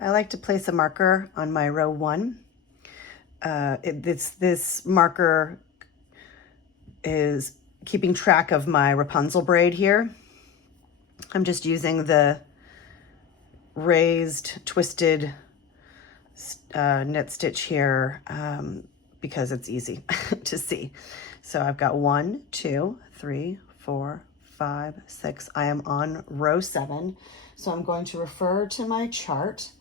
I like to place a marker on my row 1. This marker is keeping track of my Rapunzel braid here. I'm just using the raised, twisted knit stitch here because it's easy to see. So I've got 1, 2, 3, 4, 5, 6. I am on row 7. So I'm going to refer to my chart,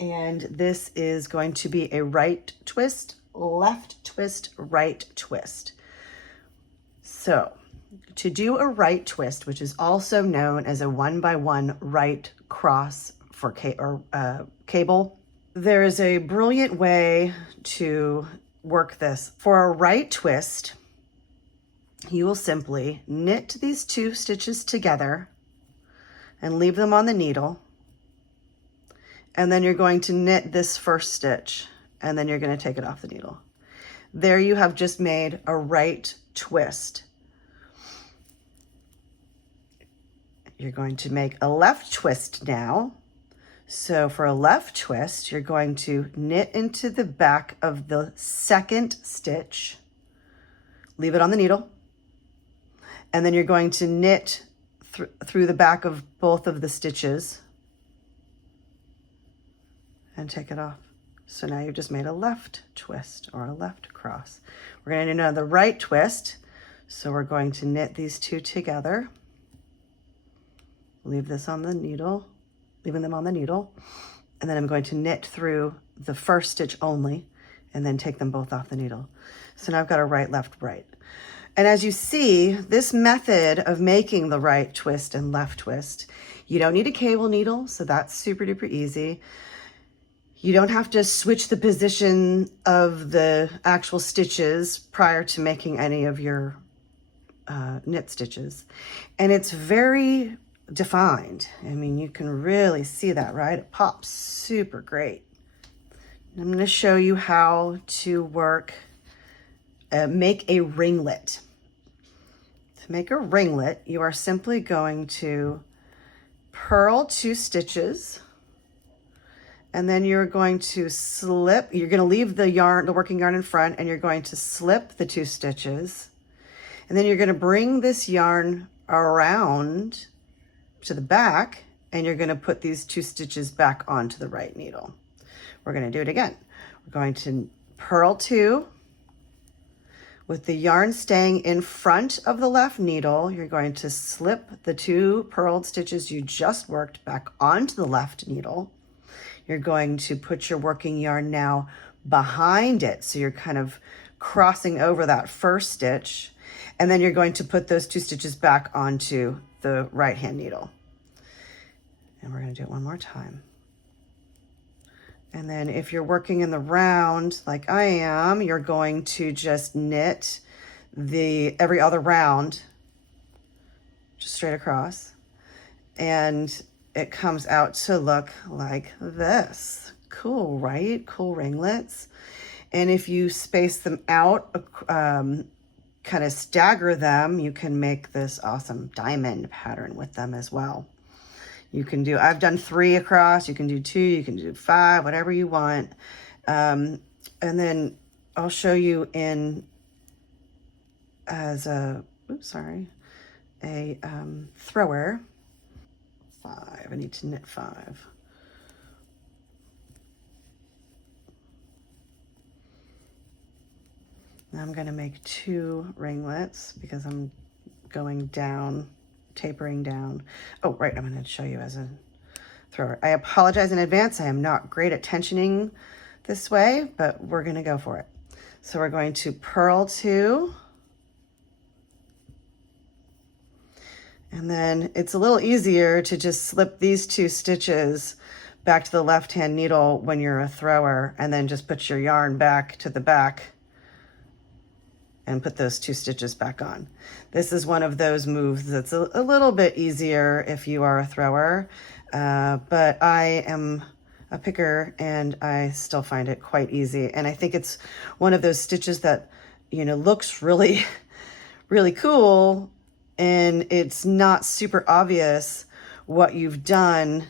and this is going to be a right twist, left twist, right twist. So to do a right twist, which is also known as a 1x1 right cross for cable, there is a brilliant way to work this. For a right twist, you will simply knit these 2 stitches together and leave them on the needle. And then you're going to knit this first stitch, and then you're going to take it off the needle. There you have just made a right twist. You're going to make a left twist now. So for a left twist, you're going to knit into the back of the second stitch, leave it on the needle, and then you're going to knit through the back of both of the stitches and take it off. So now you've just made a left twist or a left cross. We're going to do another right twist. So we're going to knit these 2 together, leave this on the needle, leaving them on the needle, and then I'm going to knit through the first stitch only and then take them both off the needle. So now I've got a right, left, right. And as you see, this method of making the right twist and left twist, you don't need a cable needle, so that's super duper easy. You don't have to switch the position of the actual stitches prior to making any of your knit stitches. And it's very defined. I mean, you can really see that, right? It pops super great. I'm going to show you how to make a ringlet. To make a ringlet, you are simply going to purl 2 stitches, and then you're going to slip, you're going to leave the yarn, the working yarn in front, and you're going to slip the 2 stitches. And then you're going to bring this yarn around to the back, and you're going to put these 2 stitches back onto the right needle. We're going to do it again. We're going to purl 2 with the yarn staying in front of the left needle. You're going to slip the 2 purled stitches you just worked back onto the left needle. You're going to put your working yarn now behind it, so you're kind of crossing over that first stitch, and then you're going to put those 2 stitches back onto the right hand needle. And we're going to do it one more time. And then if you're working in the round like I am, you're going to just knit every other round just straight across, and it comes out to look like this. Cool, right? Cool ringlets. And if you space them out, kind of stagger them, you can make this awesome diamond pattern with them as well. You can do, I've done 3 across, you can do 2, you can do 5, whatever you want. And then I'll show you as a thrower. 5, I need to knit 5. Now I'm going to make 2 ringlets because I'm going down, tapering down. Oh, right, I'm going to show you as a thrower. I apologize in advance. I am not great at tensioning this way, but we're going to go for it. So we're going to purl 2. And then it's a little easier to just slip these 2 stitches back to the left-hand needle when you're a thrower, and then just put your yarn back to the back and put those 2 stitches back on. This is one of those moves that's a little bit easier if you are a thrower, but I am a picker and I still find it quite easy. And I think it's one of those stitches that, you know, looks really, really cool, and it's not super obvious what you've done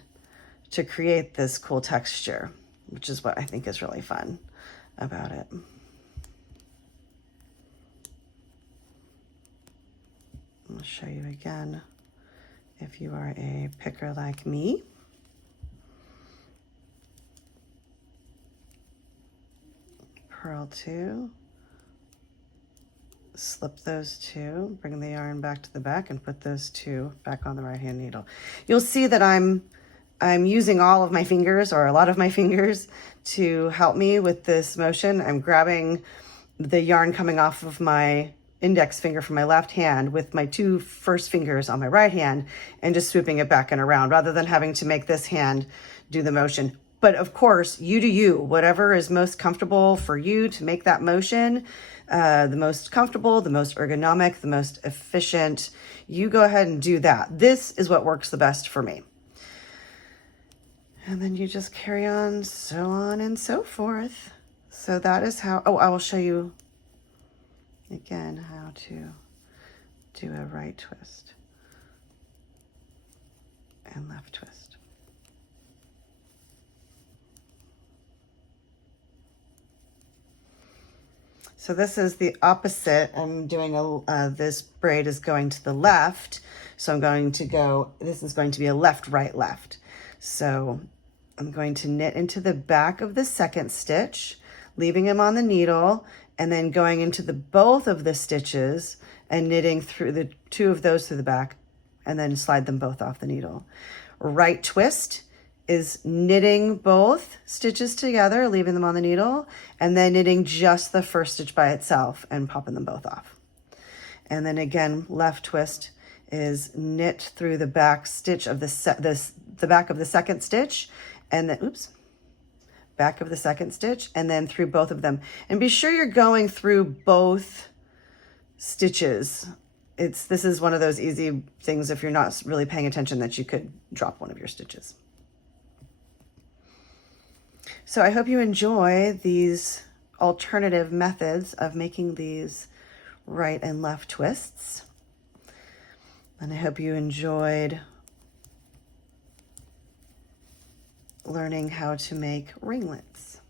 to create this cool texture, which is what I think is really fun about it. I'll show you again if you are a picker like me. Purl 2, slip those 2, bring the yarn back to the back and put those 2 back on the right hand needle. You'll see that I'm using all of my fingers, or a lot of my fingers, to help me with this motion. I'm grabbing the yarn coming off of my index finger from my left hand with my 2 first fingers on my right hand and just swooping it back and around rather than having to make this hand do the motion. But of course, you do you, whatever is most comfortable for you to make that motion, the most comfortable, the most ergonomic, the most efficient, you go ahead and do that. This is what works the best for me. And then you just carry on, so on and so forth. So that is how, oh, I will show you again how to do a right twist and left twist. So this is the opposite. I'm doing this braid is going to the left. So I'm going to go, this is going to be a left, right, left. So I'm going to knit into the back of the second stitch, leaving them on the needle, and then going into the both of the stitches and knitting through the 2 of those through the back, and then slide them both off the needle. Right twist is knitting both stitches together, leaving them on the needle, and then knitting just the first stitch by itself and popping them both off. And then again, left twist is knit through the back stitch of the back of the second stitch, and then, oops, back of the second stitch, and then through both of them. And be sure you're going through both stitches. This is one of those easy things, if you're not really paying attention, that you could drop one of your stitches. So I hope you enjoy these alternative methods of making these right and left twists. And I hope you enjoyed learning how to make ringlets.